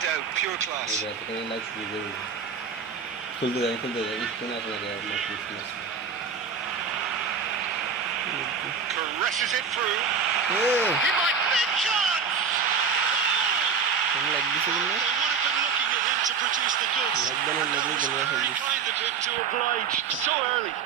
doubt, pure class. Caresses it through. He might make chance! They would have been looking at him to produce the goods. And that was very kind of him to oblige so early.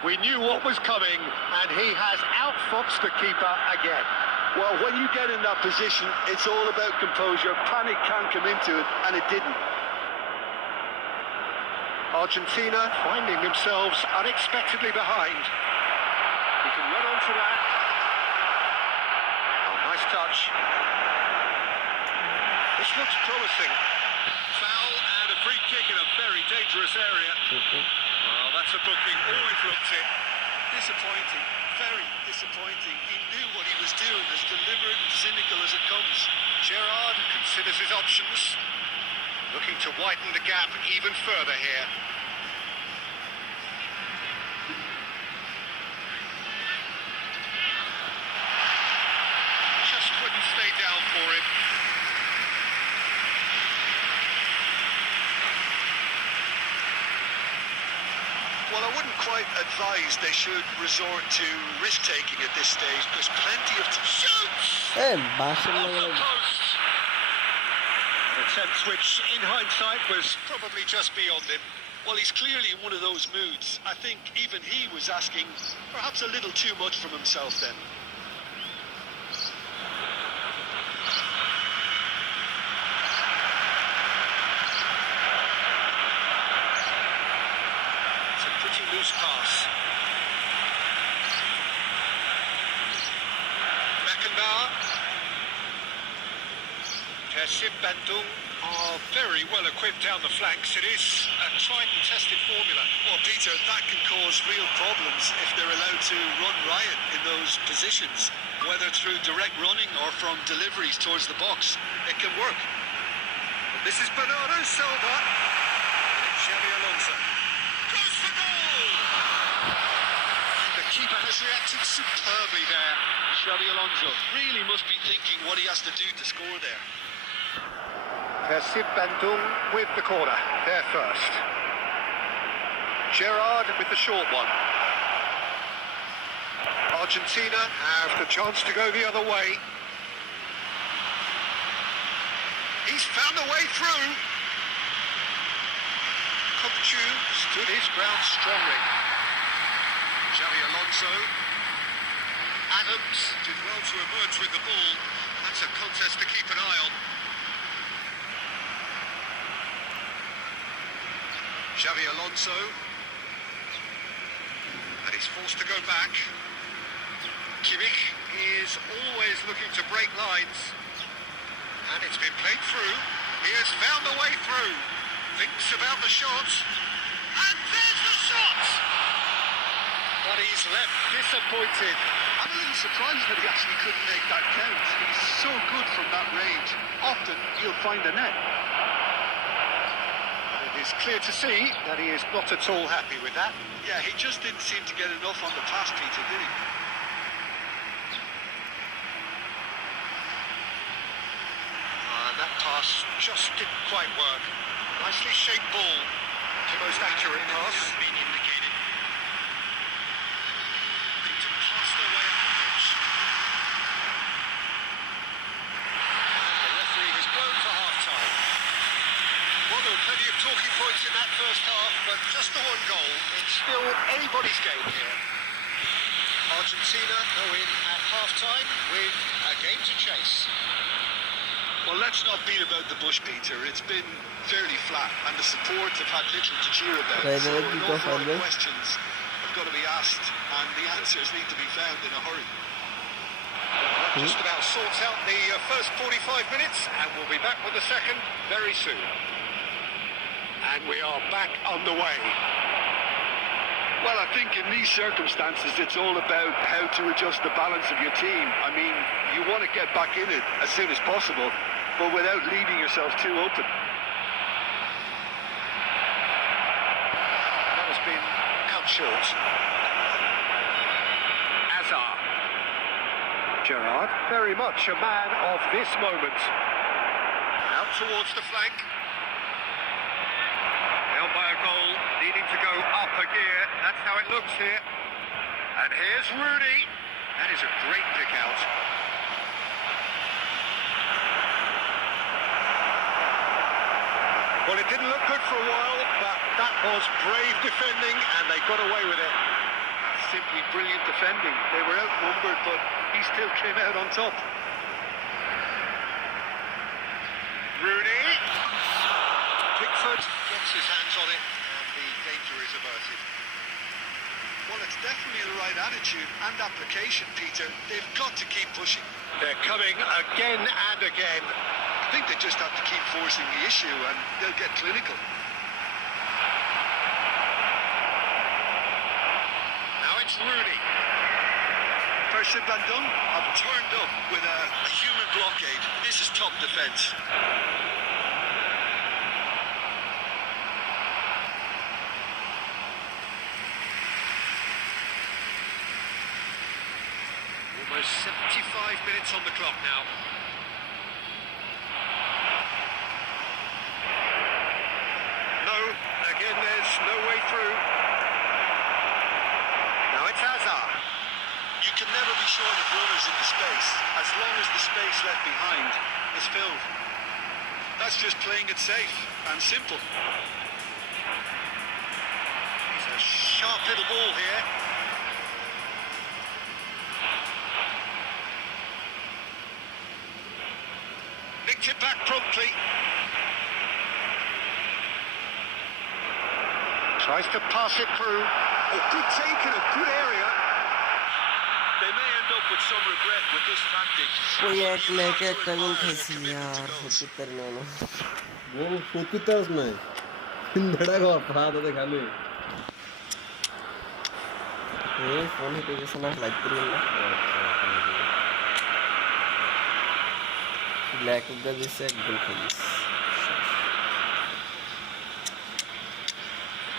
We knew what was coming, and he has outfoxed the keeper again. Well, when you get in that position, it's all about composure. Panic can come into it, and it didn't. Argentina finding themselves unexpectedly behind. He can run on to that. Oh, nice touch. This looks promising. Foul and a free kick in a very dangerous area. Well, that's a booking. Always looks it. Disappointing. Very disappointing. He knew what he was doing, as deliberate and cynical as it comes. Gerrard considers his options. Looking to widen the gap even further here. Just wouldn't stay down for him. Well, I wouldn't quite advise they should resort to risk-taking at this stage. There's plenty of shoots! Off the post! An attempt which, in hindsight, was probably just beyond him. Well, he's clearly in one of those moods. I think even he was asking perhaps a little too much from himself then. Loose pass. Beckenbauer. Persib Bandung are very well equipped down the flanks. It is a tried and tested formula. Well, Peter, that can cause real problems if they're allowed to run riot in those positions, whether through direct running or from deliveries towards the box. It can work. But this is Bernardo Silva. Xabi Alonso. Goes for goal! The keeper has reacted superbly there. Xabi Alonso really must be thinking what he has to do to score there. Persib Bandung with the corner, there first. Gerrard with the short one. Argentina have the chance to go the other way. He's found a way through. Kopchu stood his ground strongly. Xabi Alonso. Adams did well to emerge with the ball. That's a contest to keep an eye on. Xabi Alonso. And he's forced to go back. Kimmich is always looking to break lines. And it's been played through. He has found the way through. Thinks about the shot. And there's the shot! But he's left disappointed. I'm a little surprised that he actually couldn't make that count. He's so good from that range. Often he'll find a net. And it is clear to see that he is not at all happy with that. Yeah, he just didn't seem to get enough on the pass, Peter, did he? That pass just didn't quite work. Nicely shaped ball. The most accurate pass. Being indicated. To pass their way up the pitch. The referee has blown for half-time. Well, there were plenty of talking points in that first half, but just the one goal. It's still anybody's game here. Argentina go in at half-time with a game to chase. Well, let's not beat about the bush, Peter. It's been fairly flat, and the support have had little to cheer about. So an awful lot of questions have got to be asked, and the answers need to be found in a hurry. That just about sorts out the first 45 minutes, and we'll be back with the second very soon. And we are back on the way. Well, I think in these circumstances, it's all about how to adjust the balance of your team. I mean, you want to get back in it as soon as possible, but without leaving yourself too open. That has been cut short. Hazard. Gerrard, very much a man of this moment. up towards the flank. Held by a goal, needing to go up a gear. That's how it looks here. And here's Rooney. That is a great pick out. Well, it didn't look good for a while, but that was brave defending, and they got away with it. Simply brilliant defending. They were outnumbered, but he still came out on top. Rooney. Pickford gets his hands on it, and the danger is averted. Well, it's definitely the right attitude and application, Peter. They've got to keep pushing. They're coming again and again. I think they just have to keep forcing the issue and they'll get clinical. Now it's Rooney. First Van Dunk have turned up with a human blockade. This is top defence. Almost 75 minutes on the clock now. Again, there's no way through. Now it's Hazard. You can never be short of runners in the space, as long as the space left behind is filled. That's just playing it safe and simple. It's a sharp little ball here. Nicked it back promptly. Tries to pass it through. Oh, good take in a good area. They may end up with some regret with this tactic. कोई एक लेके একটা গোল খেয়েছি यार 70 में ना গোল 70 में धड़ा को अपराध देखाने ये फोन ही पे ना लाइक करिए ना ब्लैक का जैसे एक गोल खेली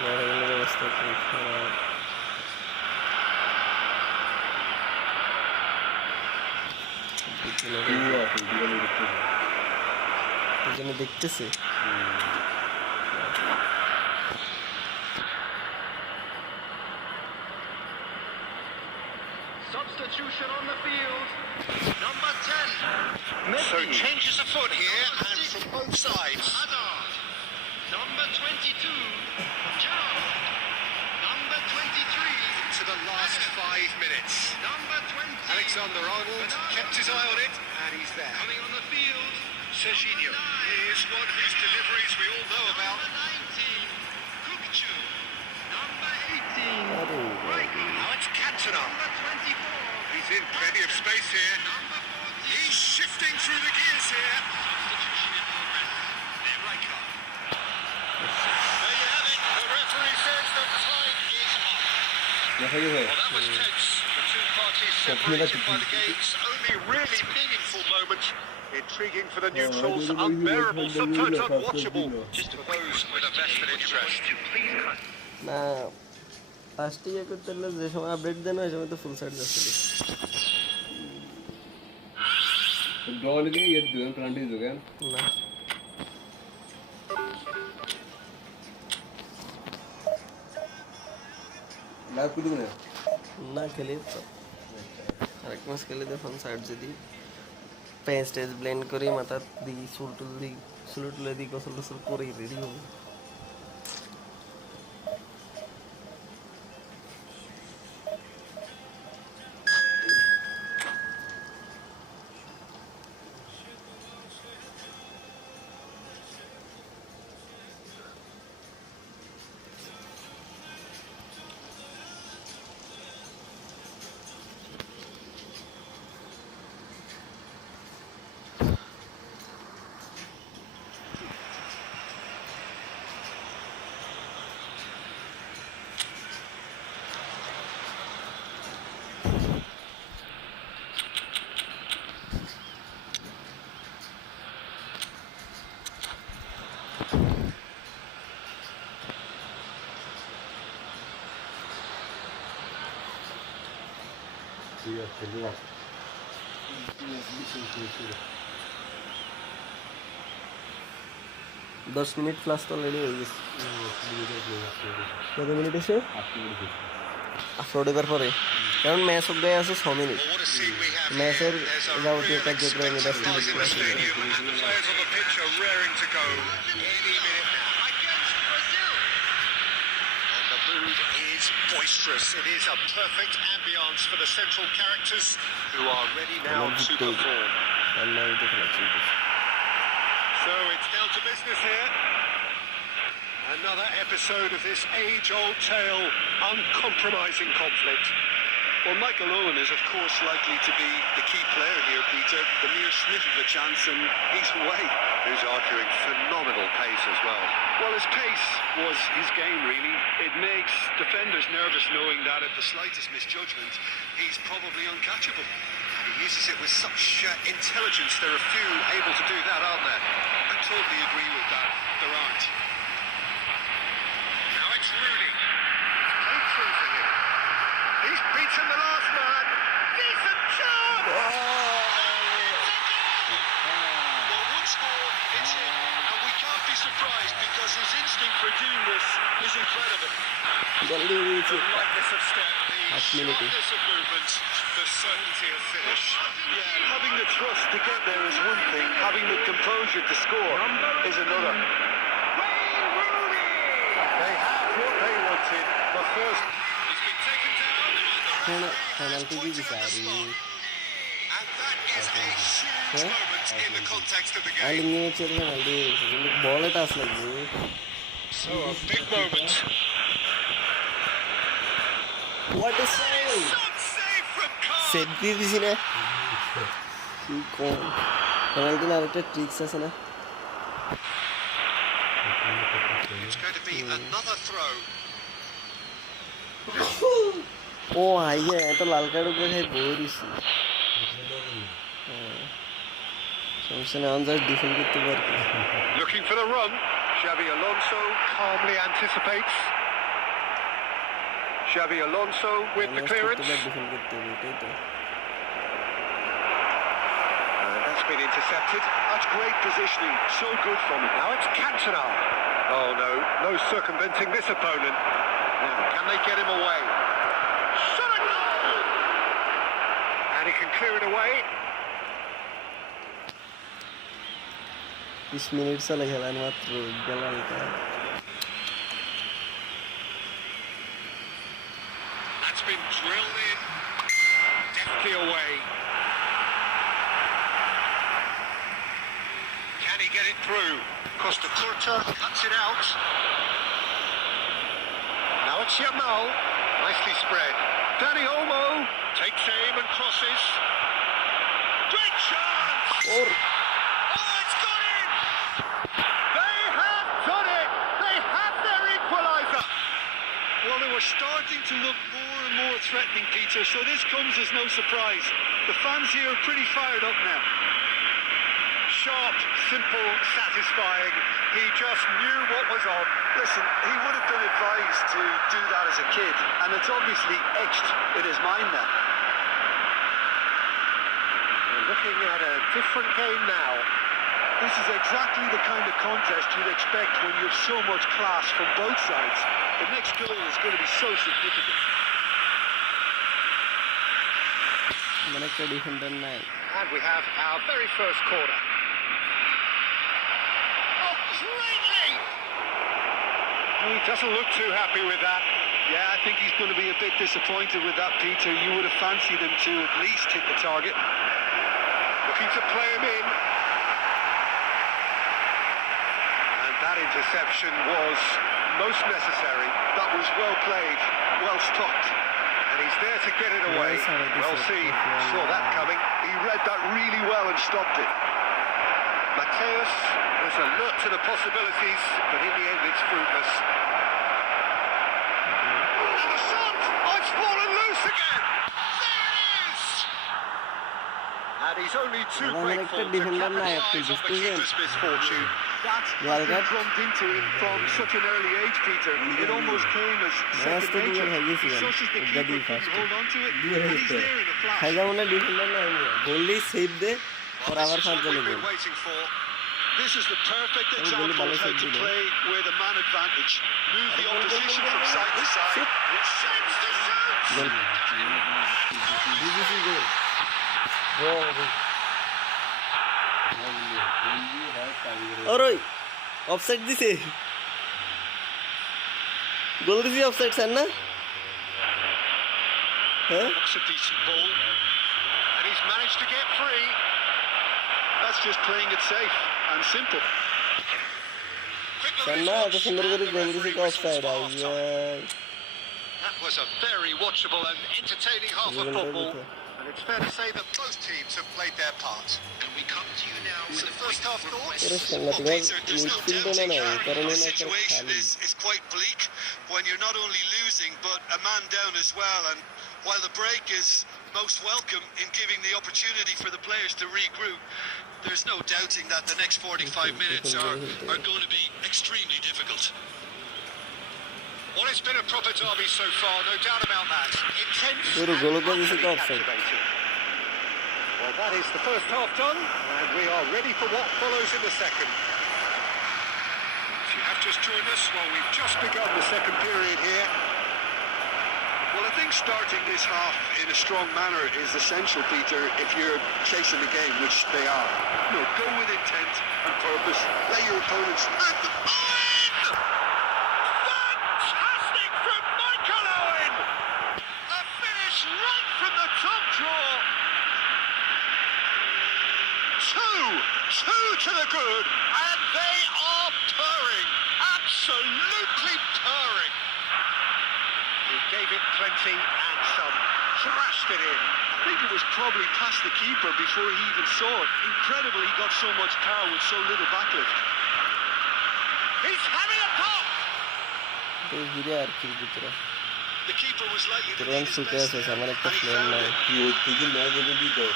मेरे व्यवस्था को खराब तुझे देखते से Substitution on the field. Number 10. Messi. So changes the foot here and from both sides. Hazard. Number 22. Gerrard. Number 23. To the last 5 minutes. Number 20. Alexander-Arnold kept his eye on it and he's there. Coming on the field. Serginho. Here's one whose deliveries we all know about. Number 19. Kukcu. Number 18. Right. Now it's Cantona. Number 24. He's in plenty of space here. Number 14. He's shifting through the gears here. Substitution in progress. There, Rijkaard. There you have it. The referee says the time is up. Well, that was tense. The two parties separated by the gates. Only really meaningful moment. Intriguing for the neutrals, unbearable, sometimes unwatchable, just for those with a vested interest. না ফার্স্টে ইয়ে করতে হলে যে সময় update দেন ওই সময় তো ফুল সাইড যাচ্ছে ডলি দিয়ে ইয়ে দুজন প্লান্টি যোগান না লাইভ কুদু না না খেলে তো আরেক ম্যাচ খেলে তো ফোন সাইড যদি পেস্ট এজ ব্লেন্ড করে মাথা দি সুলটুলে দি গোসল টোসল করে রেডি হবে 10 মিনিট প্লাস তো অলরেডি হয়ে গেছে। কত মিনিট আছে? 8 মিনিট। আপলোড এবার পরে, কারণ ম্যাচ অব্দি আছে 6 minute. Well, what a scene we have ম্যাচের here. There's a যাবতীয় real কার্যক্রম এটা expectant buzz in the শুরু stadium, and the players on the pitch are raring to go any minute now. Against Brazil. And the mood is boisterous. It is a perfect ambience for the central characters who are ready now to perform. So it's down to business here. Another episode of this age-old tale, uncompromising conflict. Well, Michael Owen is, of course, likely to be the key player here, Peter. The mere sniff of a chance and he's away. Who's arguing phenomenal pace as well. Well, his pace was his game, really. It makes defenders nervous knowing that at the slightest misjudgment, he's probably uncatchable. And he uses it with such intelligence. There are few able to do that, aren't there? I totally agree with that. There aren't. Now it's Rooney. Played through for him. He's beaten the last man. Decent job! Well, one score, it's in. And we can't be surprised because his instinct for doing this is incredible. The lightness of step, the sharpness of movement, the certainty of finish. Yeah, and having the trust to get there is one thing. Having the composure to score is another. They have what they wanted, but first he's been taken down and the penalty referee has pointed at the spot. And that is a huge moment in the context of the game. ball it us like So a big moment. what a save! Some save from Carl. Save দিয়ে দিছি না কি কোন penalty না একটা tricks আছে না It's going to be another throw. ও আইয়া এটা লাল কার্ড উপরে খাই বইরিছি সমস্যা না আনজার ডিফেন্ড করতে পারবে Looking for the run. Xavi Alonso calmly anticipates. Xavi Alonso with the clearance. Defend করতে হবে এটাই তো And that's been intercepted. That's great positioning. So good from him. Now it's Cantona. Oh no, no circumventing this opponent. Now, can they get him away? Shot a goal! And he can clear it away. 20 minute চলে খেলার মাত্র গেলাম That's been drilled in. Deftly away. Can he get it through? Costa Curta cuts it out. Now it's Yamal. Nicely spread. Dani Olmo takes aim and crosses. Great chance! Oh, it's got in! They have done it! They have their equaliser! Well, they were starting to look more and more threatening, Peter, so this comes as no surprise. The fans here are pretty fired up now. Sharp, simple, satisfying. He just knew what was on. Listen, he would have been advised to do that as a kid, and it's obviously etched in his mind now. We're looking at a different game now. This is exactly the kind of contest you'd expect when you have so much class from both sides. The next goal is going to be so significant. মানে একটা defender নাই And we have our very first corner. Oh, great leap! He doesn't look too happy with that. Yeah, I think he's going to be a bit disappointed with that, Peter. You would have fancied him to at least hit the target. Looking to play him in. And that interception was most necessary. That was well played, well stopped. And he's there to get it away. Well seen. Saw that coming. He read that really well and stopped it. Mateus was alert to the possibilities, but in the end it's fruitless. And the shot! Oh, it's fallen loose again! There it is! And he's only too grateful to capitalise on the keeper's misfortune. That's Well, been that- drummed into him from such an early age, Peter. It almost came as second to do nature. it, I guess, He yeah. such as the It's keeper very couldn't fast. hold on to it, Do it, and he's yeah. there in a flash. খাইজা মনে defender নাই বললেই save দে Well, আর this আবার is ফাঁদ what চলে we've গেল been waiting for. This is the perfect example of how to play with a man advantage. Move the opposition from side to side. Shoots the shoot! अरे offside दिसे गोल दिसे offside sir ना That's a decent ball. And he's managed to get free. That's just playing it safe and simple. Sir ना तो सुंदर करी गोल दिसे का ऑफसाइड है That was a very watchable and entertaining half of football. And it's fair to say that both teams have played their part. And we come to you now with the first half thoughts. Well, Peter, there's no doubting that the situation is quite bleak when you're not only losing but a man down as well. And while the break is most welcome in giving the opportunity for the players to regroup, there's no doubting that the next 45 minutes are going to be extremely difficult. Well, it's been a proper derby so far, no doubt about that. Intense Guru, and Golo, utterly this is offside. captivating. Well, that is the first half done, and we are ready for what follows in the second. If you have just joined us, well, we've just begun the second period here. Well, I think starting this half in a strong manner is essential, Peter, if you're chasing the game, which they are. You know, go with intent and purpose. Let your opponents... Fantastic from Michael Owen! A finish right from the top draw. Two to the good, and they are purring. Absolutely purring. He gave it plenty and some. Thrashed it in. I think it was probably past the keeper before he even saw it. Incredible he got so much power with so little backlift. He's having a pop! तो गिरे यार किल की तरह The keeper was likely to तुरंत need his सूटे best ऐसे there, सामने and का he plane found ना it. ये तुझे मैच दे दी तो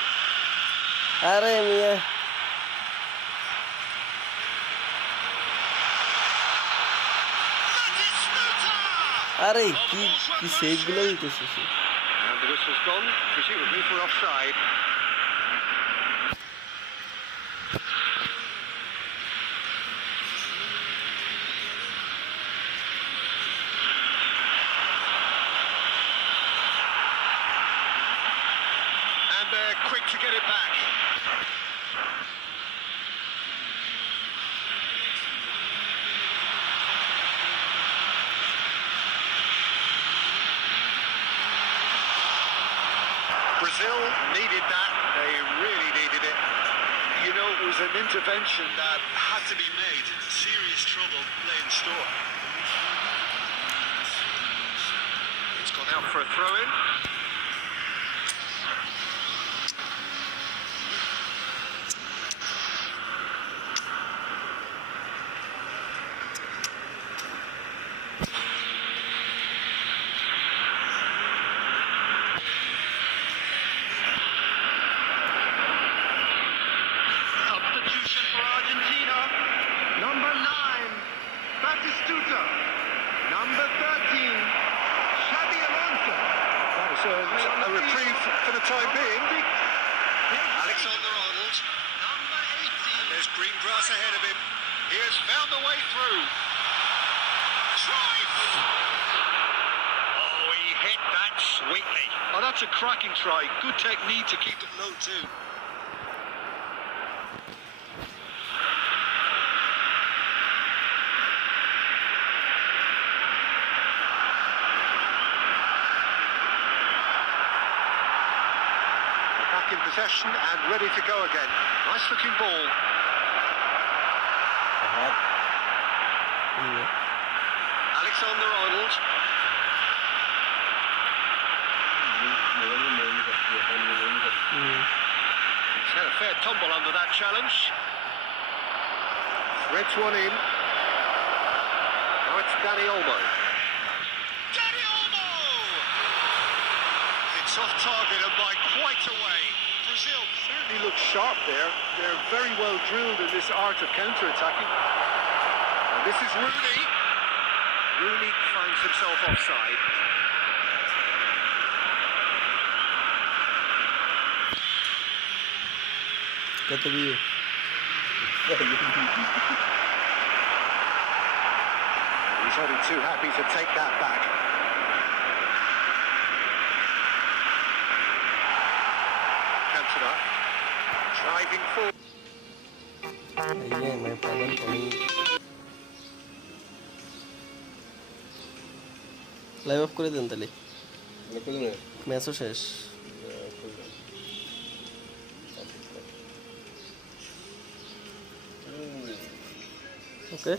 अरे मियां अरे की सेव गुला ही तो sushi And the whistle's gone, presumably for offside. And they're quick to get it back. Brazil needed that. They really needed it. You know, it was an intervention that had to be made. Serious trouble lay in store. It's gone out for a throw-in. Substitution for Argentina. Number 9, Batistuta. Number 13, Xabi Alonso. That was a reprieve for the time being. Alexander-Arnold. Number 18. And there's green grass ahead of him. He has found the way through. Tries! Oh, he hit that sweetly. Oh, that's a cracking try. Good technique to keep it low too. Back in possession and ready to go again. Nice looking ball. Alexander-Arnold. He's had a fair tumble under that challenge. Threads one in. Now it's Dani Olmo. Dani Olmo! It's off target and by quite a way. Brazil Certainly look sharp there. They're very well drilled in this art of counter-attacking. And this is Rooney. Rooney finds himself offside. कत भी He's only too happy to take that back. Cantona driving forward. Ayan, may padang kami. Live off করে দেন তাহলে ম্যাচও শেষ ওকে